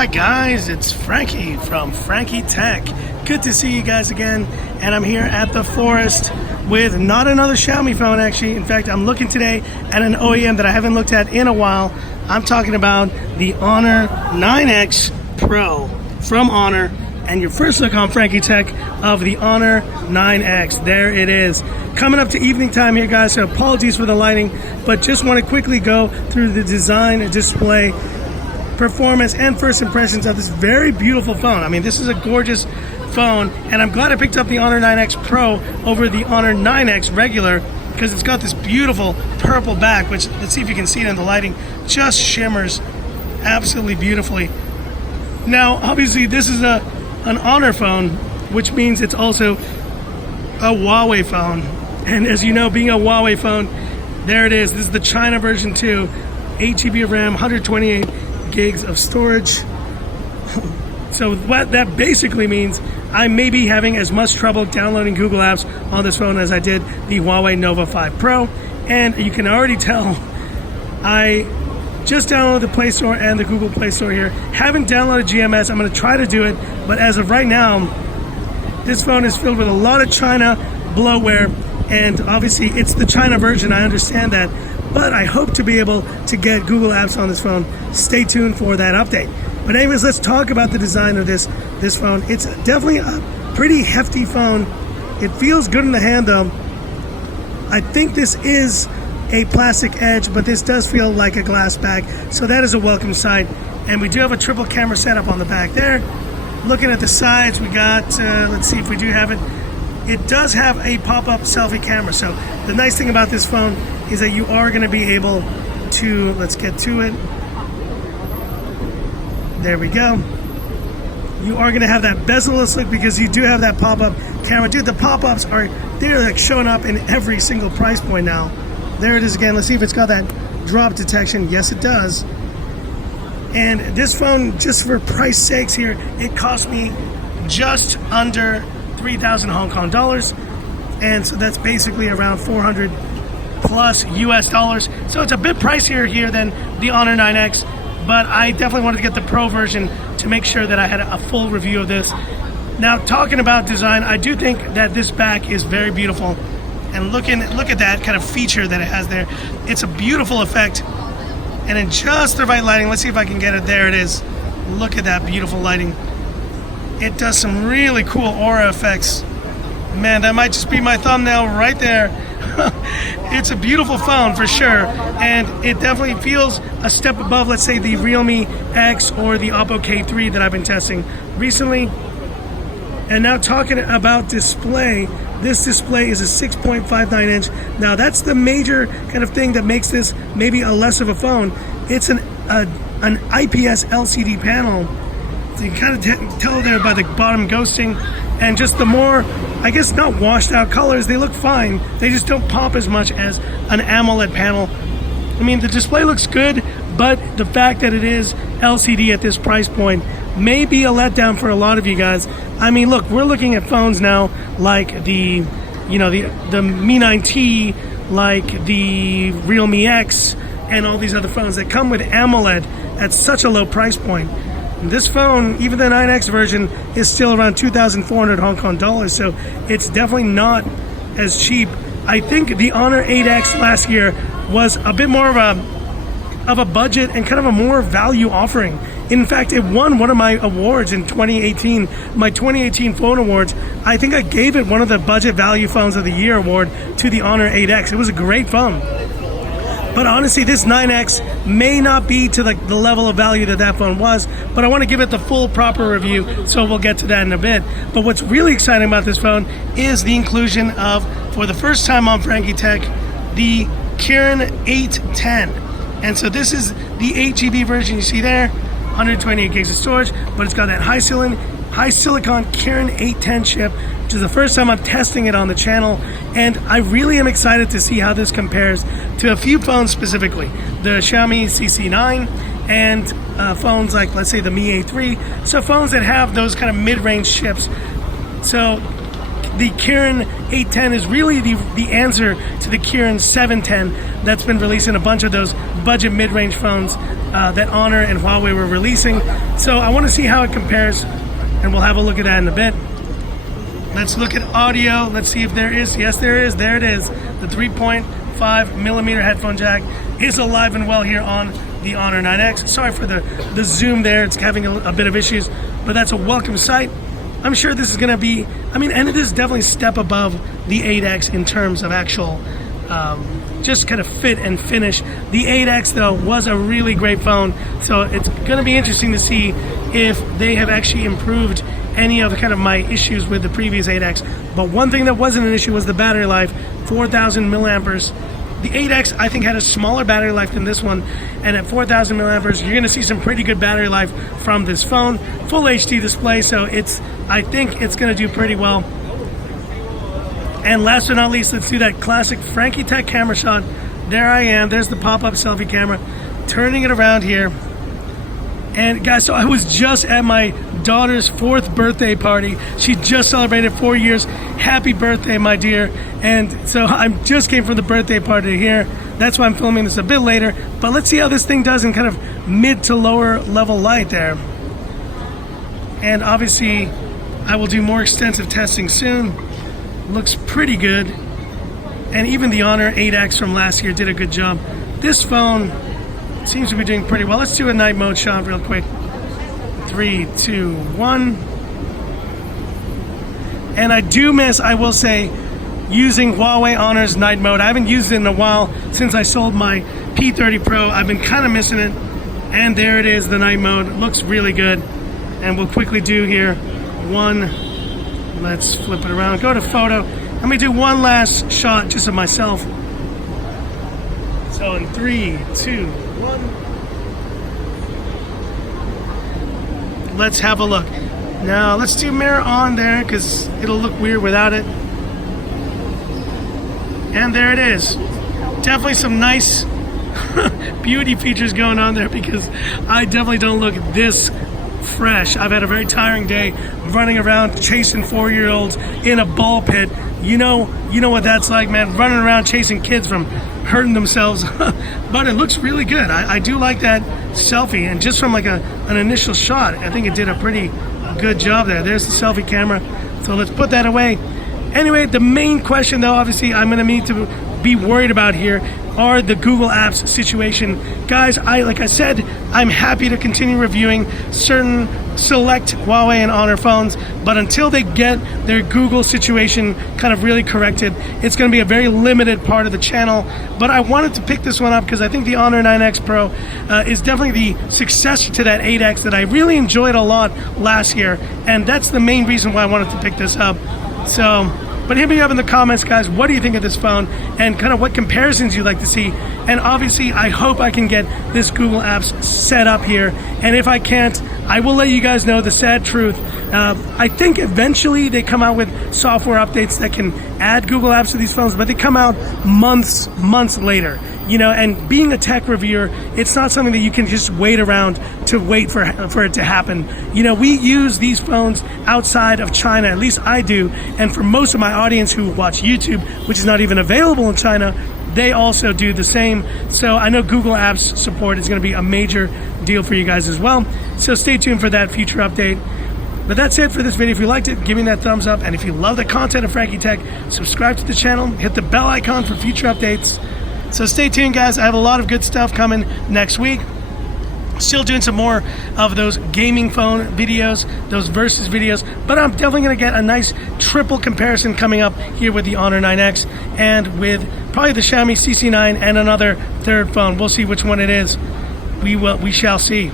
Hi guys, it's Frankie from Frankie Tech. Good to see you guys again, and I'm here at the forest with not another Xiaomi phone actually. In fact, I'm looking today at an OEM that I haven't looked at in a while. I'm talking about the Honor 9X Pro from Honor, and your first look on Frankie Tech of the Honor 9X. There it is. Coming up to evening time here guys, so apologies for the lighting, but just want to quickly go through the design and display, performance, and first impressions of this very beautiful phone. I mean, this is a gorgeous phone, and I'm glad I picked up the Honor 9X Pro over the Honor 9X regular because it's got this beautiful purple back, which, let's see if you can see it in the lighting, just shimmers absolutely beautifully. Now, obviously, this is an Honor phone, which means it's also a Huawei phone. And as you know, being a Huawei phone, there it is. This is the China version 2, 8 GB of RAM, 128 gigs of storage. So what that basically means, I may be having as much trouble downloading Google Apps on this phone as I did the Huawei Nova 5 Pro. And you can already tell I just downloaded the Play Store and the Google Play Store here. Haven't downloaded GMS. I'm going to try to do it, but as of right now, this phone is filled with a lot of China bloatware, and obviously it's the China version, I understand that, but I hope to be able to get Google Apps on this phone. Stay tuned for that update. But anyways, let's talk about the design of this phone. It's definitely a pretty hefty phone. It feels good in the hand though. I think this is a plastic edge, but this does feel like a glass back, so that is a welcome sight. And we do have a triple camera setup on the back there. Looking at the sides, we got, let's see if we do have it. It does have a pop-up selfie camera. So the nice thing about this phone is that you are going to be able to, let's get to it. There we go. You are going to have that bezel-less look because you do have that pop-up camera. Dude, the pop-ups they're like showing up in every single price point now. There it is again. Let's see if it's got that drop detection. Yes, it does. And this phone, just for price sakes here, it cost me just under 3,000 Hong Kong dollars, and so that's basically around 400 plus US dollars. So it's a bit pricier here than the Honor 9X, but I definitely wanted to get the Pro version to make sure that I had a full review of this. Now, talking about design, I do think that this back is very beautiful, and look at that kind of feature that it has there. It's a beautiful effect, and in just the right lighting, let's see if I can get it. There it is. Look at that beautiful lighting. It does some really cool aura effects. Man, that might just be my thumbnail right there. It's a beautiful phone for sure, and it definitely feels a step above, let's say, the Realme X or the Oppo K3 that I've been testing recently. And now talking about display, this display is a 6.59 inch. Now that's the major kind of thing that makes this maybe a less of a phone. It's an IPS LCD panel. So you can kind of tell there by the bottom ghosting, and just the more, I guess, not washed out colors. They look fine. They just don't pop as much as an AMOLED panel. I mean, the display looks good, but the fact that it is LCD at this price point may be a letdown for a lot of you guys. I mean, look, we're looking at phones now like the Mi 9T, like the Realme X, and all these other phones that come with AMOLED at such a low price point. This phone, even the 9X version, is still around 2,400 Hong Kong dollars, so it's definitely not as cheap. I think the Honor 8X last year was a bit more of a budget and kind of a more value offering. In fact, it won one of my awards in 2018, my 2018 phone awards. I think I gave it one of the Budget Value Phones of the Year award to the Honor 8X. It was a great phone. But honestly, this 9X may not be to the level of value that phone was, but I want to give it the full proper review, so we'll get to that in a bit. But what's really exciting about this phone is the inclusion of, for the first time on Frankie Tech, the Kirin 810. And so this is the 8 GB version you see there, 128 gigs of storage, but it's got that high silicon Kirin 810 chip, which is the first time I'm testing it on the channel, and I really am excited to see how this compares to a few phones specifically. The Xiaomi CC9 and phones like, let's say, the Mi A3, so phones that have those kind of mid-range chips. So the Kirin 810 is really the answer to the Kirin 710 that's been releasing a bunch of those budget mid-range phones that Honor and Huawei were releasing. So I want to see how it compares, and we'll have a look at that in a bit. Let's look at audio. Let's see if there is. Yes, there is. There it is. The 3.5 millimeter headphone jack is alive and well here on the Honor 9X. Sorry for the zoom there. It's having a bit of issues, but that's a welcome sight. I'm sure this is going to be, and it is definitely a step above the 8X in terms of actual just kind of fit and finish. The 8X, though, was a really great phone, so it's going to be interesting to see if they have actually improved any of kind of my issues with the previous 8X. But one thing that wasn't an issue was the battery life, 4,000 milliamperes. The 8X, I think, had a smaller battery life than this one, and at 4,000 milliamperes, you're going to see some pretty good battery life from this phone. Full HD display, so I think it's going to do pretty well. And last but not least, let's do that classic Frankie Tech camera shot. There I am. There's the pop-up selfie camera. Turning it around here. And guys, so I was just at my daughter's 4th birthday party. She just celebrated 4 years. Happy birthday, my dear. And so I just came from the birthday party here. That's why I'm filming this a bit later. But let's see how this thing does in kind of mid to lower level light there. And obviously, I will do more extensive testing soon. Looks pretty good. And even the Honor 8X from last year did a good job. This phone seems to be doing pretty well. Let's do a night mode shot real quick. 3, 2, 1. And I do miss, I will say, using Huawei Honor's night mode. I haven't used it in a while since I sold my P30 Pro. I've been kind of missing it. And there it is, the night mode. It looks really good. And we'll quickly do here one. Let's flip it around. Go to photo. Let me do one last shot just of myself. So in 3, 2, 1. Let's have a look. Now let's do mirror on there because it'll look weird without it. And there it is. Definitely some nice beauty features going on there because I definitely don't look this fresh. I've had a very tiring day running around chasing 4-year-olds in a ball pit. You know what that's like, man. Running around chasing kids from hurting themselves. But it looks really good. I do like that selfie, and just from like an initial shot, I think it did a pretty good job there. There's the selfie camera. So let's put that away. Anyway, the main question though, obviously I'm gonna need to be worried about here are the Google Apps situation. Guys, like I said, I'm happy to continue reviewing certain select Huawei and Honor phones, but until they get their Google situation kind of really corrected, it's going to be a very limited part of the channel. But I wanted to pick this one up because I think the Honor 9X Pro is definitely the successor to that 8X that I really enjoyed a lot last year, and that's the main reason why I wanted to pick this up. So, but hit me up in the comments, guys. What do you think of this phone and kind of what comparisons you'd like to see? And obviously, I hope I can get this Google Apps set up here. And if I can't, I will let you guys know the sad truth. I think eventually they come out with software updates that can add Google Apps to these phones, but they come out months later. And being a tech reviewer, it's not something that you can just wait around to wait for it to happen. We use these phones outside of China, at least I do, and for most of my audience who watch YouTube, which is not even available in China, they also do the same. So I know Google Apps support is going to be a major deal for you guys as well. So stay tuned for that future update. But that's it for this video. If you liked it, give me that thumbs up. And if you love the content of Frankie Tech, subscribe to the channel, hit the bell icon for future updates. So stay tuned, guys. I have a lot of good stuff coming next week. Still doing some more of those gaming phone videos, those versus videos, but I'm definitely going to get a nice triple comparison coming up here with the Honor 9X and with probably the Xiaomi CC9 and another third phone. We'll see which one it is. We shall see.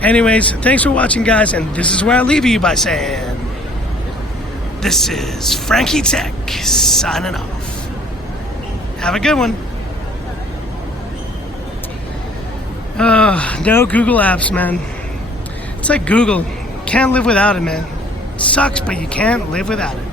Anyways, thanks for watching, guys, and this is where I leave you by saying, this is Frankie Tech signing off. Have a good one. No Google Apps, man. It's like Google. Can't live without it, man. It sucks, but you can't live without it.